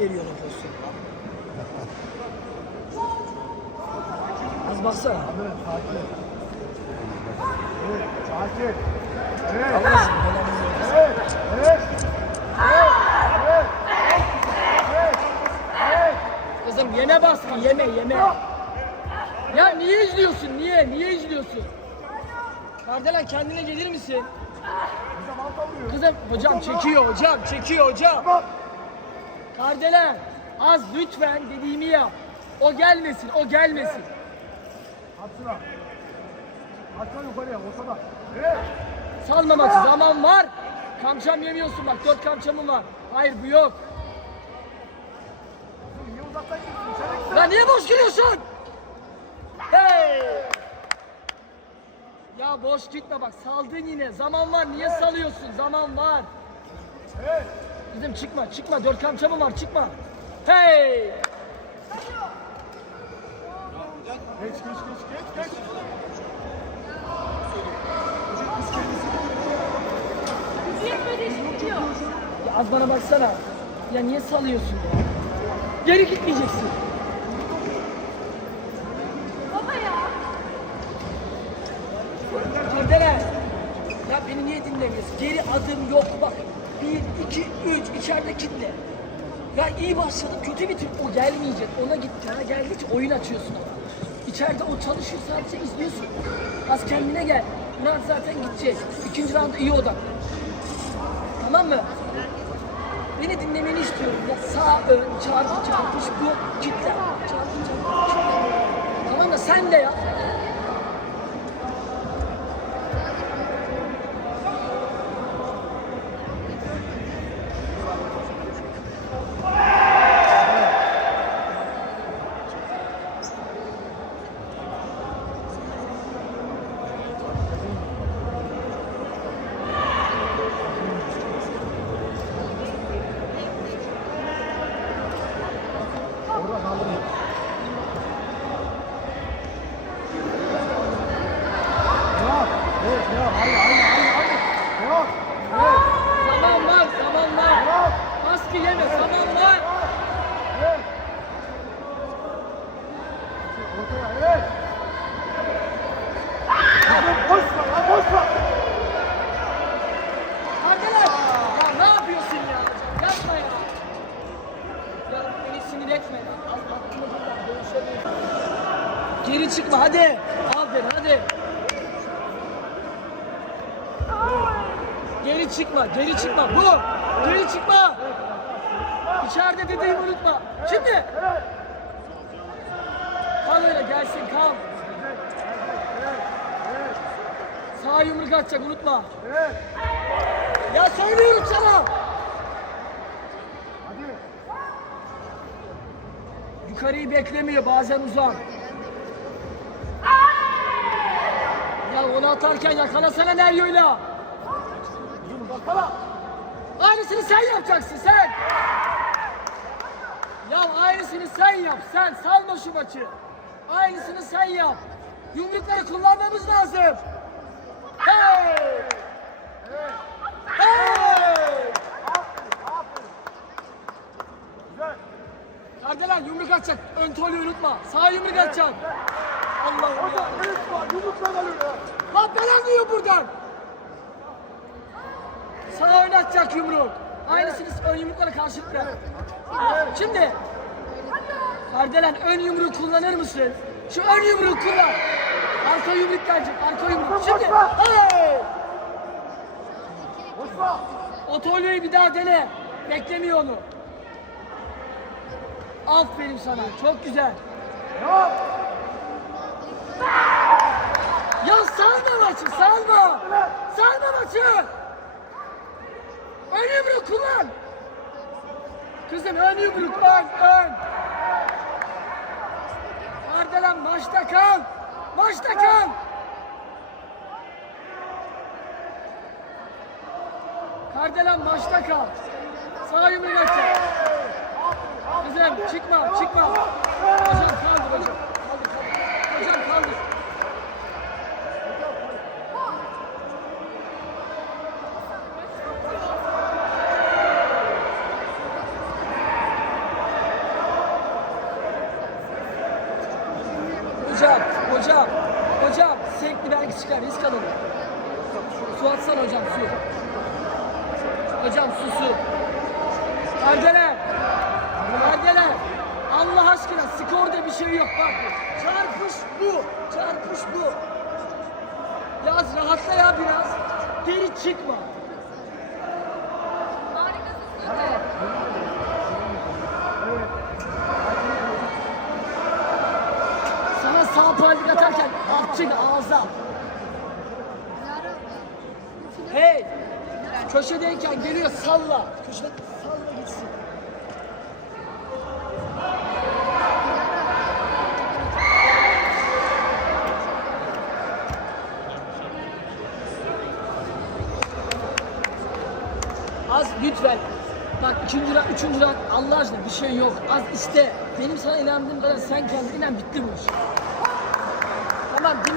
veriyor pozisyonu. Az baksana. Evet, sakin. Evet, sakin. Evet, Allah aşkına belanızı versin. evet, evet. Evet, evet, evet. Kızım yeme baskı yeme yeme. Ya niye izliyorsun niye niye izliyorsun? Kardelen kendine gelir misin? Kızım hocam çekiyor hocam çekiyor hocam. Kardelen az lütfen dediğimi yap. O gelmesin o gelmesin. Atsana. Atsana yukarıya, ortada. Evet. Salma maçı zaman var. Kamçam yemiyorsun bak dört kamçamım var. Hayır bu yok. Niye uzaktan gidiyorsun? Ya niye boş giriyorsun? Hey! Ya boş gitme bak saldın yine. Zaman var niye salıyorsun? Zaman var. Evet. Kızım çıkma çıkma dört kamçamım var çıkma. Hey! Geç, geç, geç, geç, geç. Ya az bana baksana. Ya niye salıyorsun ya? Geri gitmeyeceksin. Baba ya. Kardelen. Ya beni niye dinlemiyorsun? Geri adım yok bak. Bir, iki, üç içeride kitle. Ya iyi başladık kötü bitir. O gelmeyecek. Ona gitti. Ha geldikçe oyun açıyorsun. İçeride o çalışıyor sadece izliyorsun. Az kendine gel. Murat zaten gidecek. İkinci rounda iyi odak. Tamam mı? Beni dinlemeni istiyorum. Ya sağ ön, çarpı çarpış bu kitle. Çarpı çarpış. Tamam da sen de yap. Orada kaldırın. Devam. Evet, devam. Hayır, hayır, hayır, hayır. Devam. Evet, Zaman var, zaman var. devam. Baskı yeme, zaman var. Evet. Ortaya, evet. Abi boş ver, ya boş ver. Arkadaş, ya ne yapıyorsun ya? Yapma ya. Ya beni sinir etme ya. Az aklımda buradan Geri çıkma hadi. Aferin hadi. Geri çıkma, geri çıkma. Bu. Geri çıkma. İçeride dediğimi unutma. Şimdi. Kal öyle gelsin kal. Sağ yumruk atacak unutma. Ya söylüyorum sana. Yukarıyı beklemiyor bazen uzak. Onu atarken yakalasana Neryo'yla. Uzatsana. Aynısını sen yapacaksın sen. Ya aynısını sen yap sen. Salma şu maçı. Aynısını sen yap. Yumrukları kullanmamız lazım. Hey! Hey! Güzel. Kardelen yumruk atacak. Ön tolu unutma. Sağ yumruk atacak. Allah'ım ya. Hocam, var. Yumrukla kalıyor ya. Lan ben anlıyor buradan. Sağ oynatacak yumruk. Aynısını ön yumruklara karşılık ver. Şimdi Kardelen ön yumruğu kullanır mısın? Şu ön yumruğu kullan. Arka yumruk gelecek. Arka yumruk. Şimdi. Hey! Otolyo'yu bir daha dene. Beklemiyor onu. Aferin sana. Çok güzel. Devam. Ya salma maçı, salma. Salma maçı. Ön yumruk kullan. Kızım ön yumruk, ön, ön. Kardelen maçta kal. Maçta kal. Kardelen maçta kal. Sağ yumruk atacak. Kızım çıkma, çıkma. Hocam Hocam, hocam sekli belki çıkar risk alalım. Su atsana hocam su. Hocam su su. Erdeler. Erdeler. Allah aşkına skorda bir şey yok bak. Çarpış bu. Çarpış bu. Yaz rahatla ya biraz. Geri çıkma. Sana sağ paralik atarken atçın ağza. Hey! Köşedeyken geliyor salla. Köşede salla gitsin. Az lütfen. Bak ikinci rak, üçüncü rak Allah aşkına bir şey yok. Az iste. Benim sana inandığım kadar sen kendine inan bitti bu iş.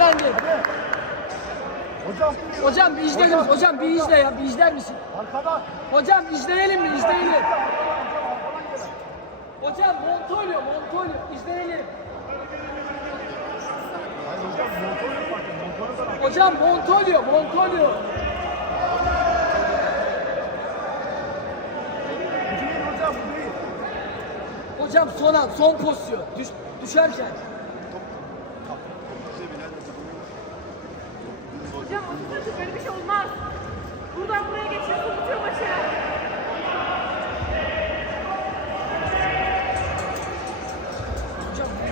Dinlendi. Hocam. Hocam bir izleyelim. Hocam bir izle ya. Bir izler misin? Arkadan. Hocam izleyelim mi? İzleyelim. Hocam Montolio, Montolio. izleyelim. Hocam Hocam Montolio, Montolio. Hocam. Hocam son an, son pozisyon. Düş, düşerken.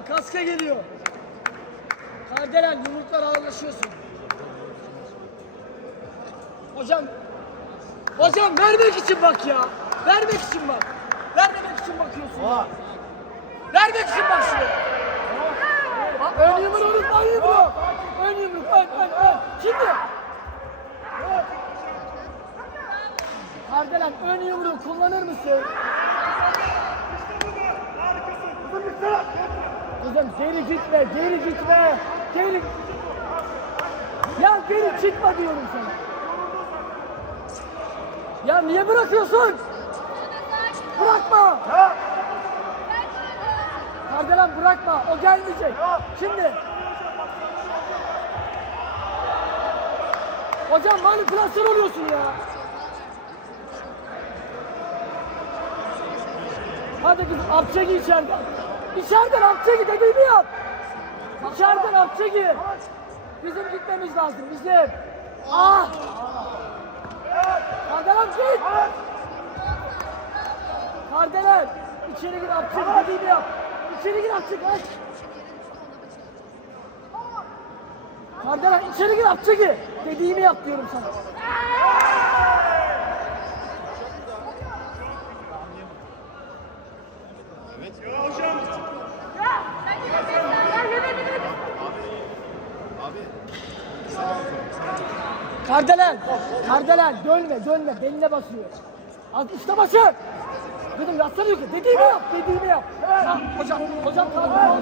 Hocam kaska geliyor. Kardelen yumruklar ağırlaşıyorsun. Hocam Hocam vermek için bak ya. Vermek için bak. Vermemek için bakıyorsun. Var. Vermek için bak şuraya. Ön yumruk unutma ön yumruk. Ön yumruk ön ön ön. Şimdi. Kardelen ön yumruğu kullanır mısın? Kızım geri gitme, geri gitme. Geri... Ya geri çıkma diyorum sana. Ya niye bırakıyorsun? Bırakma. Kardelen bırakma. O gelmeyecek. Şimdi. Hocam manipülasyon oluyorsun ya. Hadi kızım Apçegi içeriden. İçeriden Apçegi dediğimi yap. İçeriden Apçegi. Bizim gitmemiz lazım bizim. Ah! Kardelen git. Kardelen içeri gir Apçegi dediğimi yap. İçeri gir Apçegi aç. Kardelen içeri gir Apçegi. Dediğimi yap diyorum sana. Ya sen yine sen ya yine yine. Kardelen, Kardelen dönme dönme beline basıyor. Az üstte başı. Dedim yatsana yok. Dediğimi yap, dediğimi yap. Ha, hocam, hocam kaldırma.